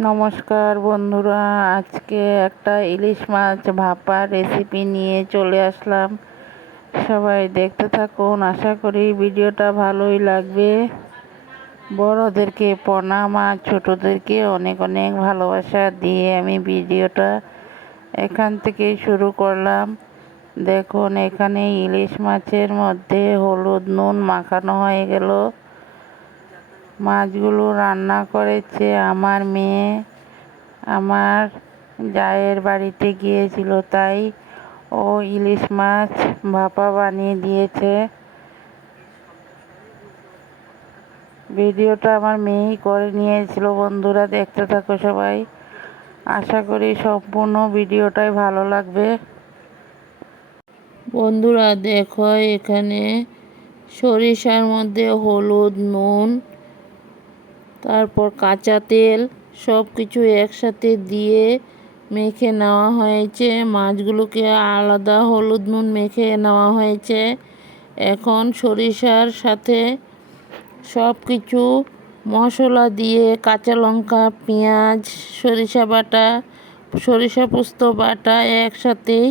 নমস্কার বন্ধুরা, আজকে একটা ইলিশ মাছ ভাপার রেসিপি নিয়ে চলে আসলাম। সবাই দেখতে থাকুন, আশা করি ভিডিওটা ভালোই লাগবে। বড়দেরকে প্রণাম আর ছোটোদেরকে অনেক অনেক ভালোবাসা দিয়ে আমি ভিডিওটা এখান থেকে শুরু করলাম। দেখুন, এখানে ইলিশ মাছের মধ্যে হলুদ নুন মাখানো হয়ে গেল। মাছগুলো রান্না করেছে আমার মেয়ে। আমার জায়ের বাড়িতে গিয়েছিল, তাই ও ইলিশ মাছ ভাপা বানিয়ে দিয়েছে। ভিডিওটা আমার মেয়েই করে নিয়েছিল, বন্ধুরা দেখতে থাকো সবাই। আশা করি সম্পূর্ণ ভিডিওটাই ভালো লাগবে। বন্ধুরা দেখো, এখানে সরিষার মধ্যে হলুদ, নুন তারপর কাঁচা তেল সব কিছু একসাথে দিয়ে মেখে নেওয়া হয়েছে। মাছগুলোকে আলাদা হলুদ নুন মেখে নেওয়া হয়েছে। এখন সরিষার সাথে সব কিছু মশলা দিয়ে কাঁচা লঙ্কা, পেঁয়াজ, সরিষা বাটা, সরিষা পোস্ত বাটা একসাথেই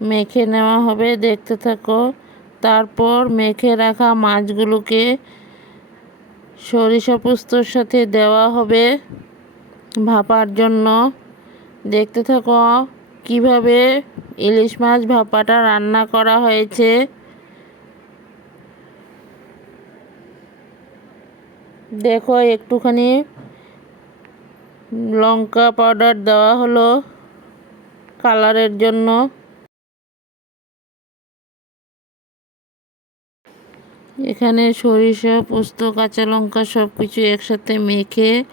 মেখে নেওয়া হবে। দেখতে থাকো। তারপর মেখে রাখা মাছগুলোকে সরিষা পোস্তর সাথে দেওয়া হবে ভাপার জন্য। দেখতে থাকো কীভাবে ইলিশ মাছ ভাপাটা রান্না করা হয়েছে। দেখো একটুখানি লঙ্কা পাউডার দেওয়া হলো কালারের জন্য। এখানে সরিষা, পোস্ত, কাঁচা লঙ্কা সব কিছু একসাথে মেখে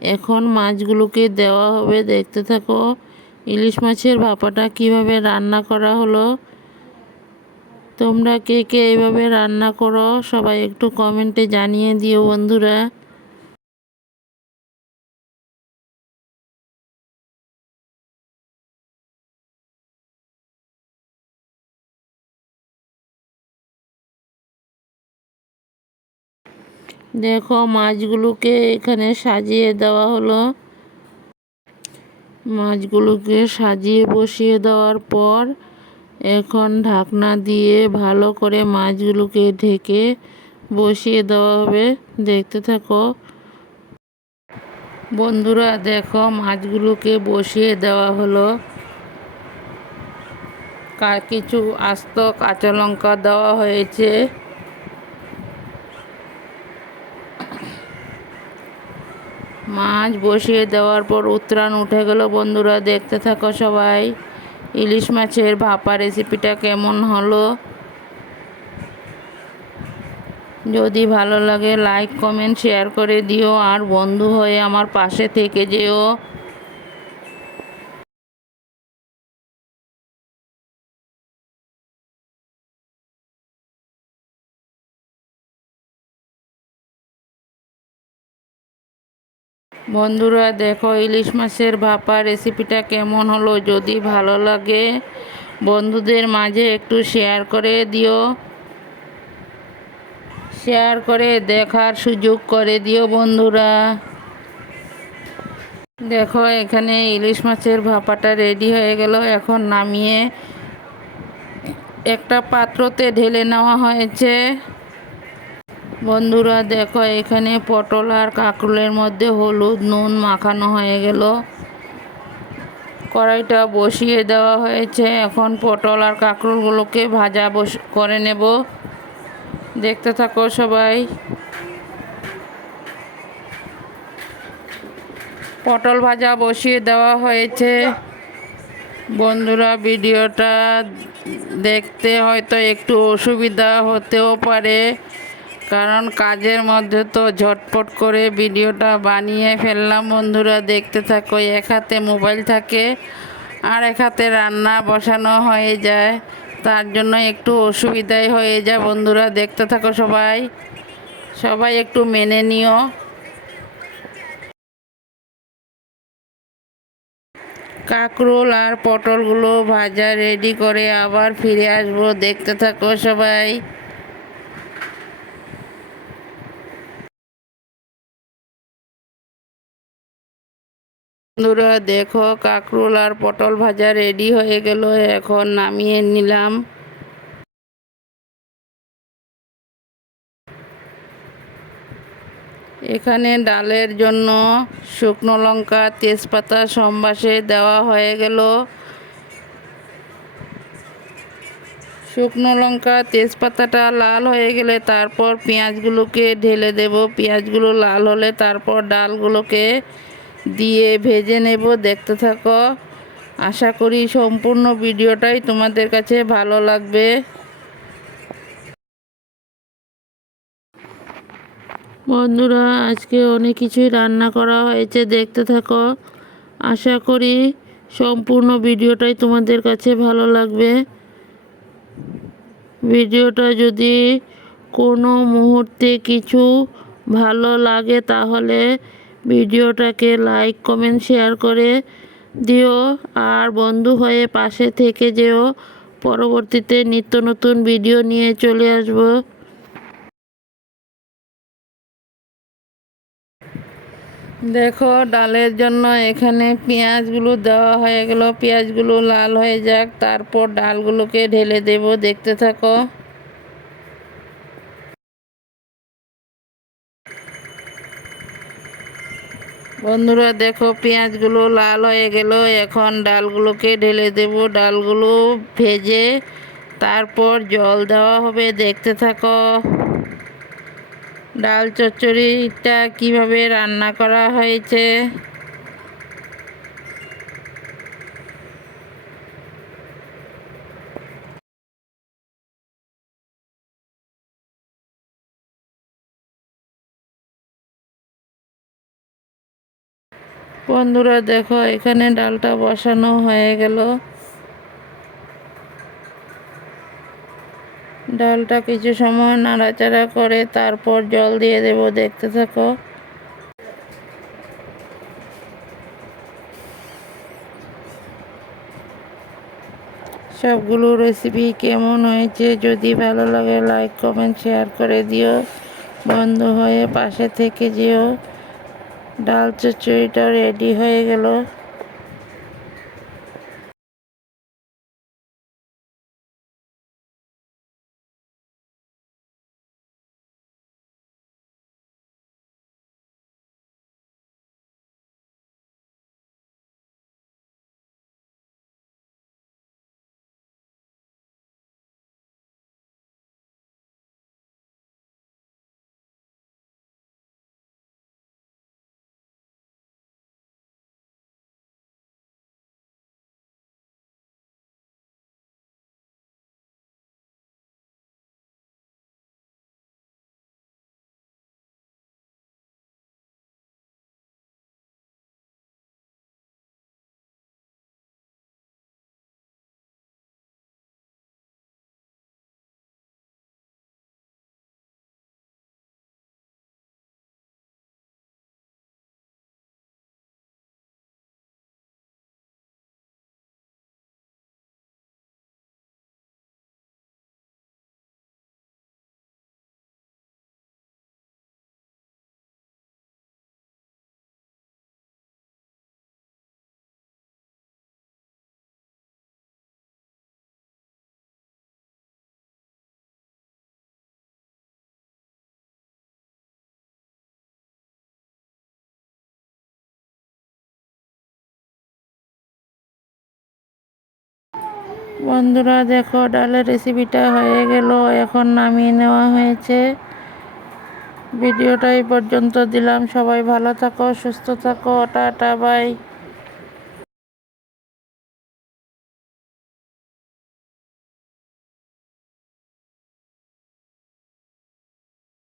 এখন মাছগুলোকে দেওয়া হবে। দেখতে থাকো, ইলিশ মাছের ভাপাটা কীভাবে রান্না করা হলো। তোমরা কে কে এইভাবে রান্না করো, সবাই একটু কমেন্টে জানিয়ে দিও বন্ধুরা। দেখো মাছগুলোকে এখানে সাজিয়ে দেওয়া হলো। মাছগুলোকে সাজিয়ে বসিয়ে দেওয়ার পর এখন ঢাকনা দিয়ে ভালো করে মাছগুলোকে ঢেকে বসিয়ে দেওয়া হবে। দেখতে থাকো। বন্ধুরা, দেখো মাছগুলোকে বসিয়ে দেওয়া হলো। কার কিছু আস্ত কাঁচা লঙ্কা দেওয়া হয়েছে। মাছ বসিয়ে দেওয়ার পর উত্তরাণ উঠে গেল। বন্ধুরা, দেখতে থাকো সবাই, ইলিশ মাছের ভাপা রেসিপিটা কেমন হলো? যদি ভালো লাগে লাইক কমেন্ট শেয়ার করে দিও। আর বন্ধু হয়ে আমার পাশে থেকে যেও। বন্ধুরা, দেখো ইলিশ মাছের ভাপা রেসিপিটা কেমন হলো? যদি ভালো লাগে বন্ধুদের মাঝে একটু শেয়ার করে দিও। শেয়ার করে দেখার সুযোগ করে দিও বন্ধুরা। দেখো, এখানে ইলিশ মাছের ভাপাটা রেডি হয়ে গেল। এখন নামিয়ে একটা পাত্রতে ঢেলে নেওয়া হয়েছে। বন্ধুরা, দেখো, এখানে পটল আর কাঁকরোলের মধ্যে হলুদ নুন মাখানো হয়ে গেল। কড়াইটা বসিয়ে দেওয়া হয়েছে। এখন পটল আর কাঁকরোলগুলোকে ভাজা বস, করে নেব। দেখতে থাকো সবাই। পটল ভাজা বসিয়ে দেওয়া হয়েছে। বন্ধুরা, ভিডিওটা দেখতে হয়তো একটু অসুবিধা হতেও পারে। কারণ কাজের মধ্যে তো ঝটপট করে ভিডিওটা বানিয়ে ফেললাম। বন্ধুরা, দেখতে থাকো, এক হাতে মোবাইল থাকে, আর এক হাতে রান্না বসানো হয়ে যায়। তার জন্য একটু অসুবিধাই হয়ে যায়। বন্ধুরা, দেখতে থাকো সবাই। সবাই একটু মেনে নিও। কাঁকরোল আর পটলগুলো ভাজা রেডি করে আবার ফিরে আসব। দেখতে থাকো সবাই। বন্ধুরা, দেখো, কাঁকরোল আর পটল ভাজা রেডি হয়ে গেল। এখন নামিয়ে নিলাম। এখানে ডালের জন্য শুকনো লঙ্কা, তেজপাতা, সম্বাসে দেওয়া হয়ে গেল। শুকনো লঙ্কা, তেজপাতাটা লাল হয়ে গেলে তারপর পেঁয়াজগুলোকে ঢেলে দেব। পেঁয়াজগুলো লাল হলে তারপর ডালগুলোকে দিয়ে ভেজে নেব, দেখতে থাকো। আশা করি সম্পূর্ণ ভিডিওটাই তোমাদের কাছে ভালো লাগবে। বন্ধুরা, আজকে অনেক কিছুই রান্না করা হয়েছে, দেখতে থাকো। আশা করি সম্পূর্ণ ভিডিওটাই তোমাদের কাছে ভালো লাগবে। ভিডিওটা যদি কোনো মুহূর্তে কিছু ভালো লাগে, তাহলে ভিডিওটাকে লাইক, কমেন্ট, শেয়ার করে দিও। আর বন্ধু হয়ে পাশে থেকে যেও। পরবর্তীতে নিত্য নতুন ভিডিও নিয়ে চলে আসব। দেখো, ডালের জন্য এখানে পেঁয়াজগুলো দেওয়া হয়ে গেল। পেঁয়াজগুলো লাল হয়ে যাক, তারপর ডালগুলোকে ঢেলে দেব। দেখতে থাকো। বন্ধুরা দেখো, পেঁয়াজগুলো লাল হয়ে গেল। এখন ডালগুলোকে ঢেলে দেব। ডালগুলো ভেজে তারপর জল দেওয়া হবে। দেখতে থাকো, ডাল চচ্চড়িটা কীভাবে রান্না করা হয়েছে। বন্ধুরা, দেখো, এখানে ডালটা বসানো হয়ে গেল। ডালটা কিছু সময় নাড়াচাড়া করে তারপর জল দিয়ে দেব, দেখতে থাকো। সবগুলো রেসিপি কেমন হয়েছে, যদি ভালো লাগে লাইক কমেন্ট শেয়ার করে দিও। বন্ধ হয়ে পাশে থেকে যেও। ডাল চচ্চড়িটা রেডি হয়ে গেল। বন্ধুরা, দেখো ডালের রেসিপিটা হয়ে গেল। এখন নামিয়ে নেওয়া হয়েছে। ভিডিওটা এই পর্যন্ত দিলাম। সবাই ভালো থাকো, সুস্থ থাকো। Tata bye